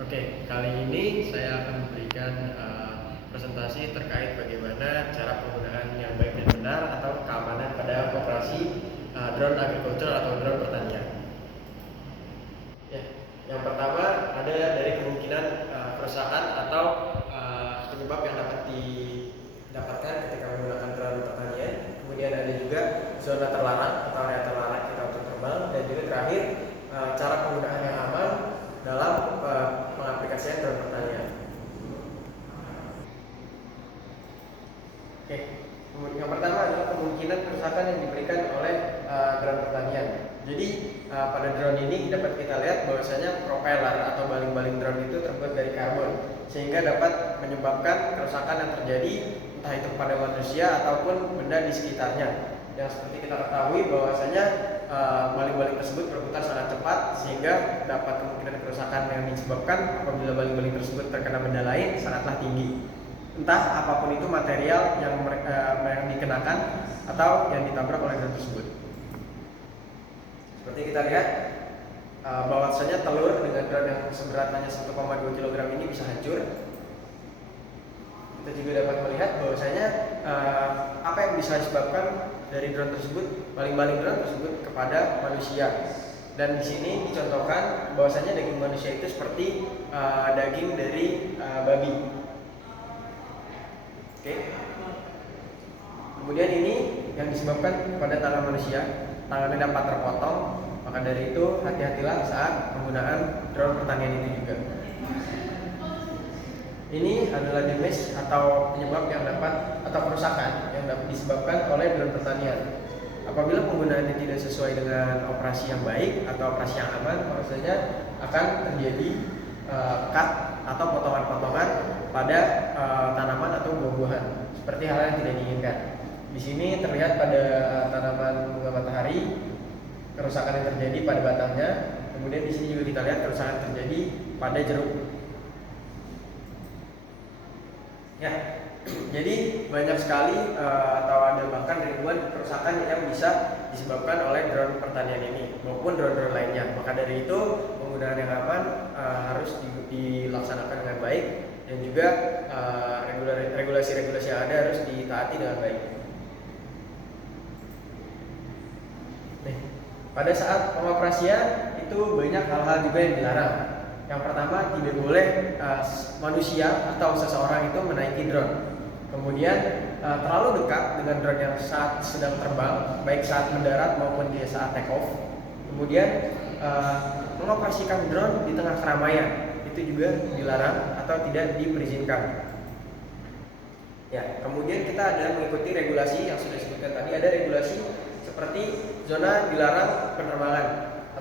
Oke, kali ini saya akan memberikan presentasi terkait bagaimana cara penggunaan yang baik dan benar atau keamanan pada operasi drone agriculture atau drone pertanian. Ya, yang pertama ada dari kemungkinan kerusakan atau penyebab yang dapat didapatkan ketika menggunakan drone pertanian. Kemudian ada juga zona terlarang atau area terlarang kita untuk terbang, dan juga terakhir cara penggunaan yang aman dalam pengaplikasian drone pertanian. Oke, yang pertama adalah kemungkinan kerusakan yang diberikan oleh drone pertanian. Jadi pada drone ini dapat kita lihat bahwasanya propeller atau baling-baling drone itu terbuat dari karbon, sehingga dapat menyebabkan kerusakan yang terjadi entah itu pada manusia ataupun benda di sekitarnya. Yang seperti kita ketahui bahwasanya baling-baling tersebut berputar sangat cepat, sehingga dapat kemungkinan kerusakan yang disebabkan apabila baling-baling tersebut terkena benda lain sangatlah tinggi. Entah apapun itu material yang mereka dikenakan atau yang ditabrak oleh drone tersebut. Seperti kita lihat bahwasanya telur dengan drone yang seberat hanya 1,2 kg ini bisa hancur. Kita juga dapat melihat bahwasanya apa yang bisa disebabkan dari drone tersebut, baling-baling drone tersebut kepada manusia. Dan di sini dicontohkan bahwasanya daging manusia itu seperti daging dari babi. Oke. Kemudian ini yang disebabkan pada tangan manusia, tangannya dapat terpotong. Maka dari itu hati-hatilah saat penggunaan drone pertanian itu juga. Ini adalah damage atau penyebab yang dapat atau kerusakan yang dapat disebabkan oleh drone pertanian. Apabila penggunaannya tidak sesuai dengan operasi yang baik atau operasi yang aman, maksudnya akan terjadi cut atau potongan-potongan pada tanaman atau buah-buahan, seperti hal yang tidak diinginkan. Di sini terlihat pada tanaman bunga matahari kerusakan yang terjadi pada batangnya. Kemudian di sini juga kita lihat kerusakan terjadi pada jeruk. Ya, jadi banyak sekali atau ada bahkan ribuan kerusakan yang bisa disebabkan oleh drone pertanian ini maupun drone-drone lainnya. Maka dari itu penggunaan yang aman harus dilaksanakan dengan baik, dan juga regulasi-regulasi yang ada harus ditaati dengan baik. Nih, pada saat pengoperasian itu banyak hal-hal juga yang dilarang. Yang pertama, tidak boleh manusia atau seseorang itu menaiki drone. Kemudian terlalu dekat dengan drone yang saat sedang terbang, baik saat mendarat maupun dia saat take off. Kemudian mengoperasikan drone di tengah keramaian itu juga dilarang atau tidak diperizinkan. Ya, kemudian kita ada mengikuti regulasi yang sudah disebutkan tadi. Ada regulasi seperti zona dilarang penerbangan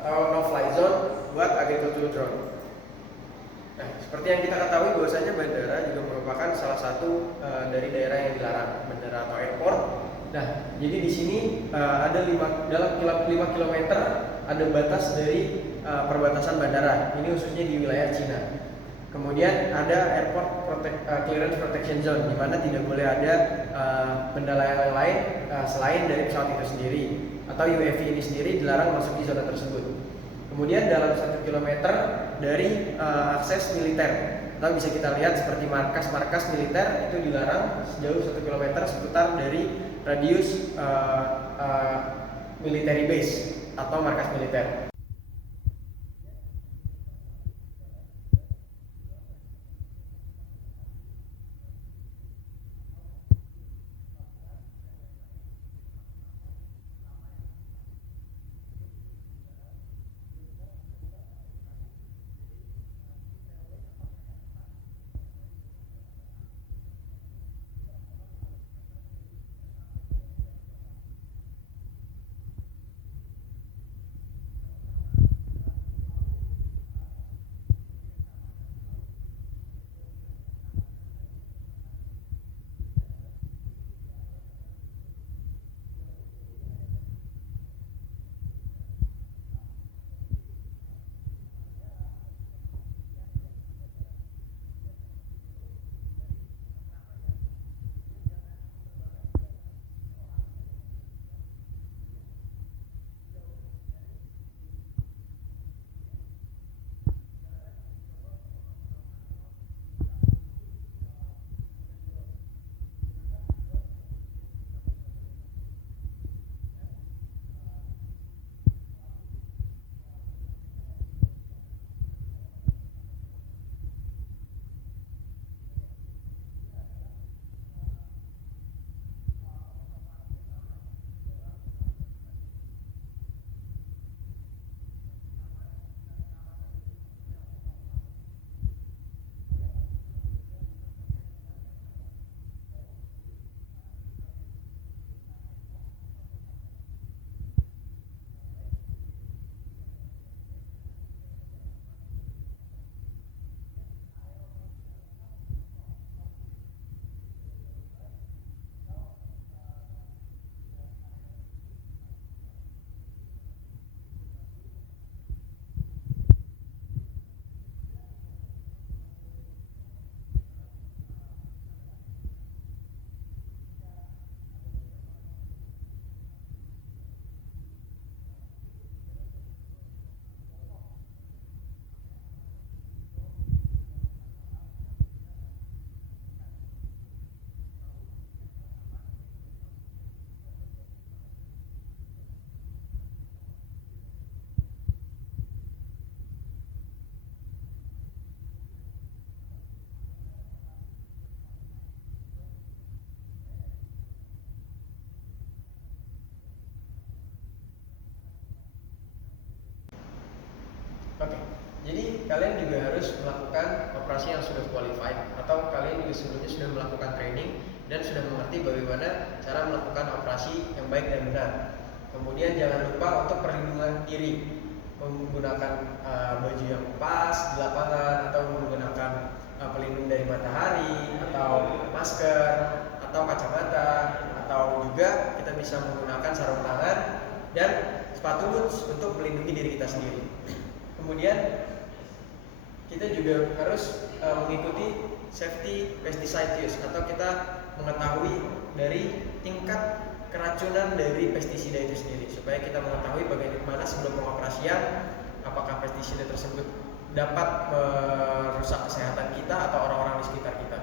atau no-fly zone buat agricultural drone. Nah, seperti yang kita ketahui bahwasanya bandara juga merupakan salah satu dari daerah yang dilarang, bandara atau airport. Nah, jadi di sini dalam 5 km ada batas dari perbatasan bandara. Ini khususnya di wilayah Cina. Kemudian ada airport clearance protection zone, di mana tidak boleh ada benda layang lain selain dari pesawat itu sendiri, atau UAV ini sendiri dilarang masuk di zona tersebut. Kemudian dalam 1 km dari akses militer, atau bisa kita lihat seperti markas-markas militer itu dilarang sejauh 1 km seputar dari radius military base atau markas militer. kalian juga harus melakukan operasi yang sudah qualified, atau kalian juga sebelumnya sudah melakukan training dan sudah mengerti bagaimana cara melakukan operasi yang baik dan benar. Kemudian jangan lupa untuk perlindungan diri, menggunakan baju yang pas di lapangan, atau menggunakan pelindung dari matahari, atau masker, atau kacamata, atau juga kita bisa menggunakan sarung tangan dan sepatu boots untuk melindungi diri kita sendiri. Kemudian kita juga harus mengikuti safety pesticide use, atau kita mengetahui dari tingkat keracunan dari pestisida itu sendiri, supaya kita mengetahui bagaimana sebelum pengoperasian apakah pestisida tersebut dapat merusak kesehatan kita atau orang-orang di sekitar kita.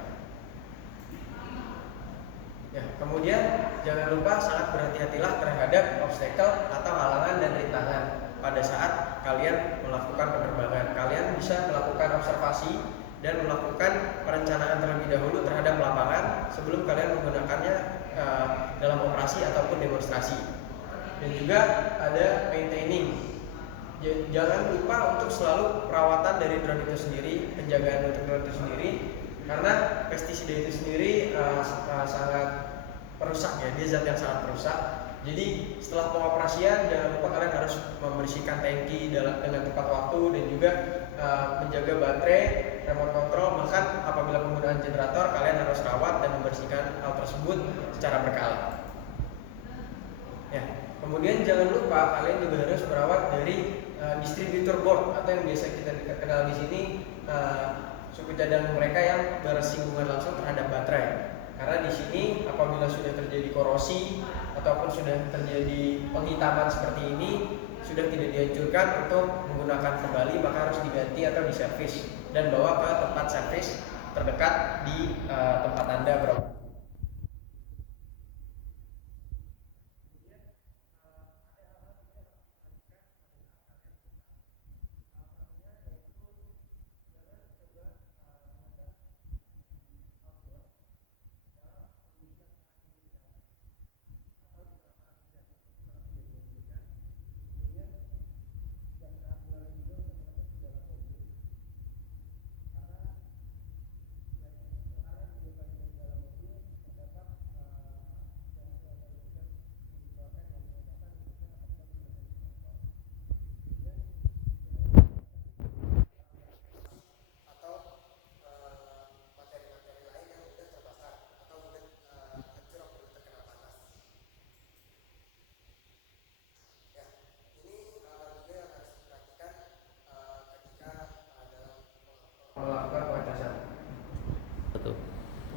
Ya, kemudian jangan lupa sangat berhati-hatilah terhadap obstacle atau halangan dan rintangan pada saat kalian melakukan penerbangan. Kalian bisa melakukan observasi dan melakukan perencanaan terlebih dahulu terhadap lapangan sebelum kalian menggunakannya dalam operasi ataupun demonstrasi. Dan juga ada maintaining. Jangan lupa untuk selalu perawatan dari drone itu sendiri, penjagaan untuk drone itu sendiri, karena pestisida itu sendiri sangat perusak ya, dia zat yang sangat perusak. Jadi setelah pengoperasian jangan lupa kalian harus membersihkan tangki dengan tepat waktu, dan juga menjaga baterai, remote control, bahkan apabila penggunaan generator kalian harus rawat dan membersihkan hal tersebut secara berkala. Ya, kemudian jangan lupa kalian juga harus merawat dari distributor board, atau yang biasa kita kenal di sini suku cadang mereka yang bersinggungan langsung terhadap baterai. Karena di sini apabila sudah terjadi korosi ataupun sudah terjadi penghitaman seperti ini, sudah tidak dianjurkan untuk menggunakan kembali, maka harus diganti atau diservis dan bawa ke tempat servis terdekat di tempat Anda beroperasi.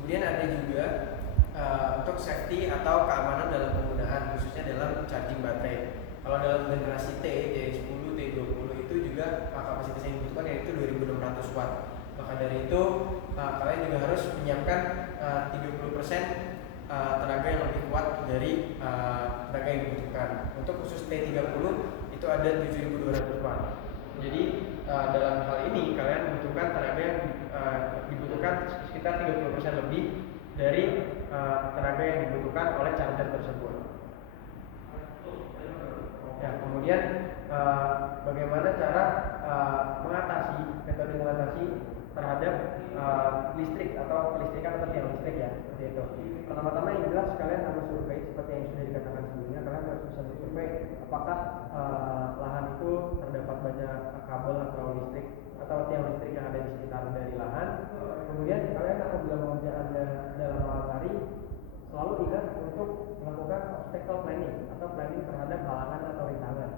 Kemudian ada juga untuk safety atau keamanan dalam penggunaan, khususnya dalam charging baterai. Kalau dalam generasi T10, T20 itu juga kapasitas yang dibutuhkan yaitu 2600 watt. Maka dari itu kalian juga harus menyiapkan 30% tenaga yang lebih kuat dari tenaga yang dibutuhkan. Untuk khusus T30 itu ada 7200 watt. Jadi dalam hal ini kalian membutuhkan tenaga yang dibutuhkan sekitar 30% lebih dari tenaga yang dibutuhkan oleh charger tersebut. Ya, kemudian bagaimana cara metode mengatasi terhadap listrik atau kelistrikan atau tiang listrik ya, seperti itu. Pertama-tama yang jelas kalian harus survei seperti yang sudah dikatakan sebelumnya. Kalian harus bisa survei apakah lahan itu terdapat banyak kabel atau listrik atau tiang listrik yang ada di sekitar dari lahan. Kemudian kalian apabila mengerjakannya dalam malam hari, selalu ingat untuk melakukan obstacle planning atau planning terhadap halangan atau rintangan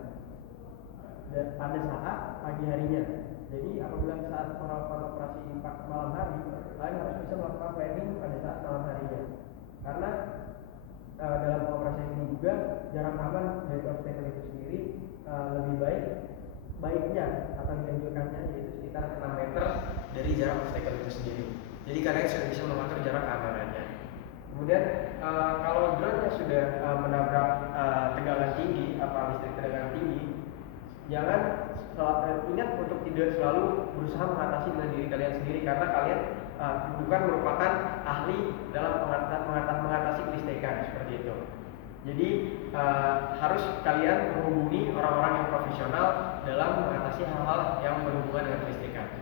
dan pada saat pagi harinya. Jadi apabila saat melakukan operasi malam hari, kalian harus bisa melakukan planning pada saat malam harinya. Karena dalam pengoperasian ini juga jarak aman dari obstacle itu sendiri lebih baiknya atau dianjurkannya yaitu sekitar 6 meter dari jarak obstacle itu sendiri. Jadi kalian sudah bisa mengatur jarak keamanannya. Kemudian kalau drone yang sudah menabrak tegangan tinggi, listrik tegangan tinggi, jangan ingat untuk tidak selalu berusaha mengatasi dengan diri kalian sendiri, karena kalian bukan merupakan ahli dalam mengatasi kelistrikan seperti itu. Jadi harus kalian menghubungi orang-orang yang profesional dalam mengatasi hal-hal yang berhubungan dengan kelistrikan.